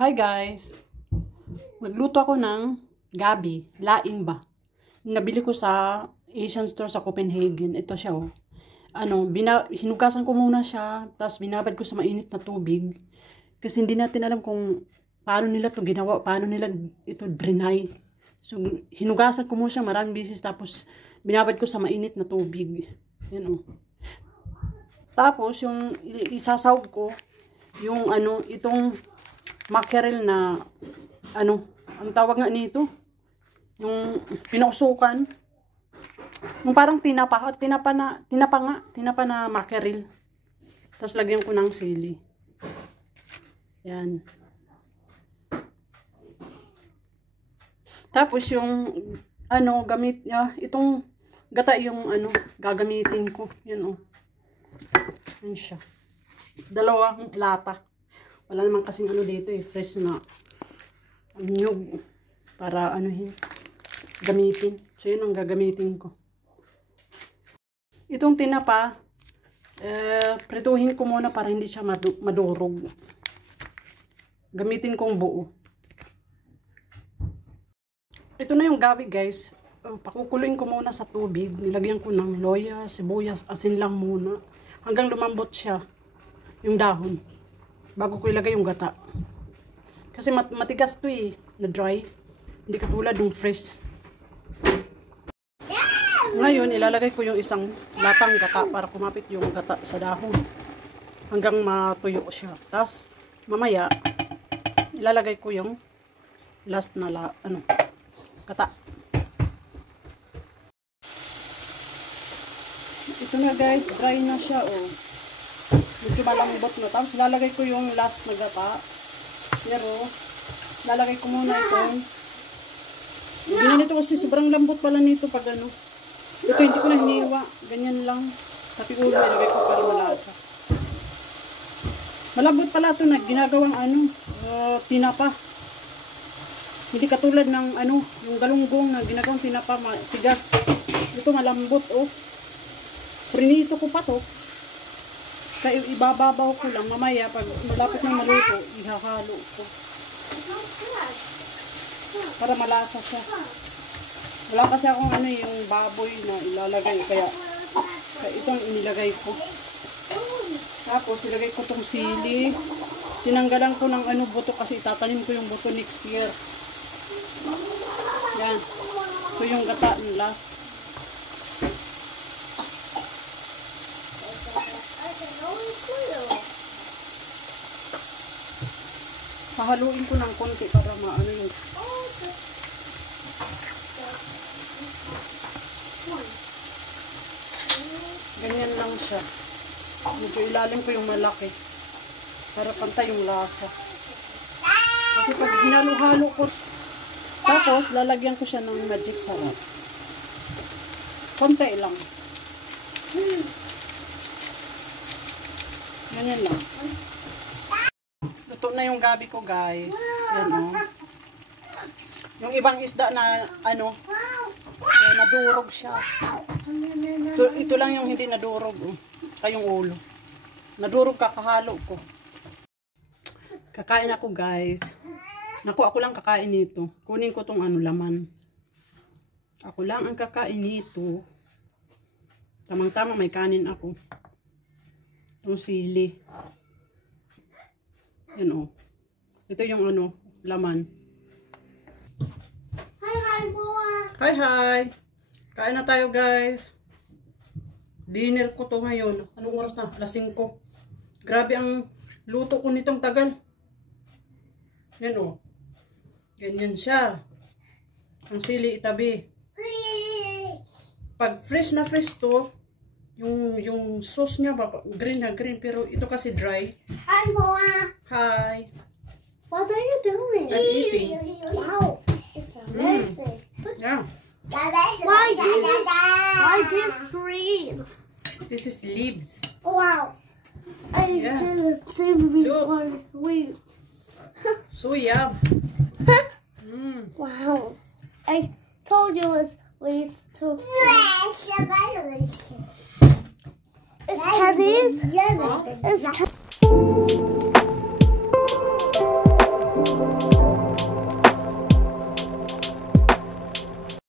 Hi guys! Magluto ako ng gabi, laing ba. Nabili ko sa Asian store sa Copenhagen. Ito siya oh. Hinugasan ko muna siya, tapos binabad ko sa mainit na tubig. Kasi hindi natin alam kung paano nila to ginawa, paano nila ito drenay. So hinugasan ko muna siya maraming beses, tapos binabad ko sa mainit na tubig. Yan oh. Tapos yung isasawg ko yung itong mackerel na ang tawag nga nito, yung pinausukan, yung parang tinapa na mackerel. Tapos lagyan ko ng sili. Yan. Tapos yung itong gata yung gagamitin ko. Yan oh. Yan siya. Dalawang lata. Wala naman kasing dito fresh na nyug para gamitin. So yun ang gagamitin ko. Itong tinapa, prituhin ko muna para hindi siya madurog. Gamitin kong buo. Ito na yung gabi guys. Pakukuloyin ko muna sa tubig. Nilagyan ko ng loya, sibuyas, asin lang muna. Hanggang lumambot siya, yung dahon, bago ko ilagay yung gata. Kasi matigas to na dry. Hindi katulad yung fresh. Ngayon, ilalagay ko yung isang latang gata para kumapit yung gata sa dahon. Hanggang matuyo siya. Tapos, mamaya, ilalagay ko yung last na gata. Ito na guys, dry na siya oh. Medyo malambot na. Tapos lalagay ko yung last na gata. Pero lalagay ko muna ito. Ganyan nito kasi sobrang lambot pala nito pag Ito hindi ko na hiniwa. Ganyan lang. Tapi ulo ilagay ko para malasa. Malambot pala ito na ginagawang tinapa. Hindi katulad ng yung galunggong na ginagawang tinapa, tigas. Ito malambot oh. Prinito ko pa to. Kaya ibababaw ko lang. Mamaya, pag malapit na maluto, ihahalo ko. Para malasa siya. Wala kasi akong yung baboy na ilalagay. Kaya itong inilagay ko. Tapos, ilagay ko tong sili. Tinanggalan ko ng buto kasi itatanim ko yung buto next year. Yan. Ito yung gata ng last. Pahaluin ko ng konti para yung ganyan lang siya. Medyo ilalim ko yung malaki para pantay yung lasa. Kasi pag hinalo-halo ko, tapos lalagyan ko siya ng magic sarap. Konti lang. Ganyan lang. Luto na yung gabi ko guys. Yan oh. Yung ibang isda na nadurog siya. Ito lang yung hindi nadurog oh. Kayong ulo. Nadurog kakahalo ko. Kakain ako guys. Naku, ako lang kakain nito. Kunin ko tong laman. Ako lang ang kakain nito. Tamang-tama may kanin ako. Itong sili. Yan o. Ito yung laman. Hi, hi! Kain na tayo guys. Dinner ko to ngayon. Anong oras na? Alas 5. Grabe ang luto ko nitong tagal. Yan o. Ganyan siya. Ang sili itabi. Pag fresh na fresh to, yung sauce niya green na green, pero ito kasi dry. Hi, Moa. Hi. What are you doing? I'm eating. Wow, it's amazing. Yeah. Why this green? This is leaves. Wow. I did the same before. Wait. So yum. Wow. I told you it's leads to. It's Daddy, it's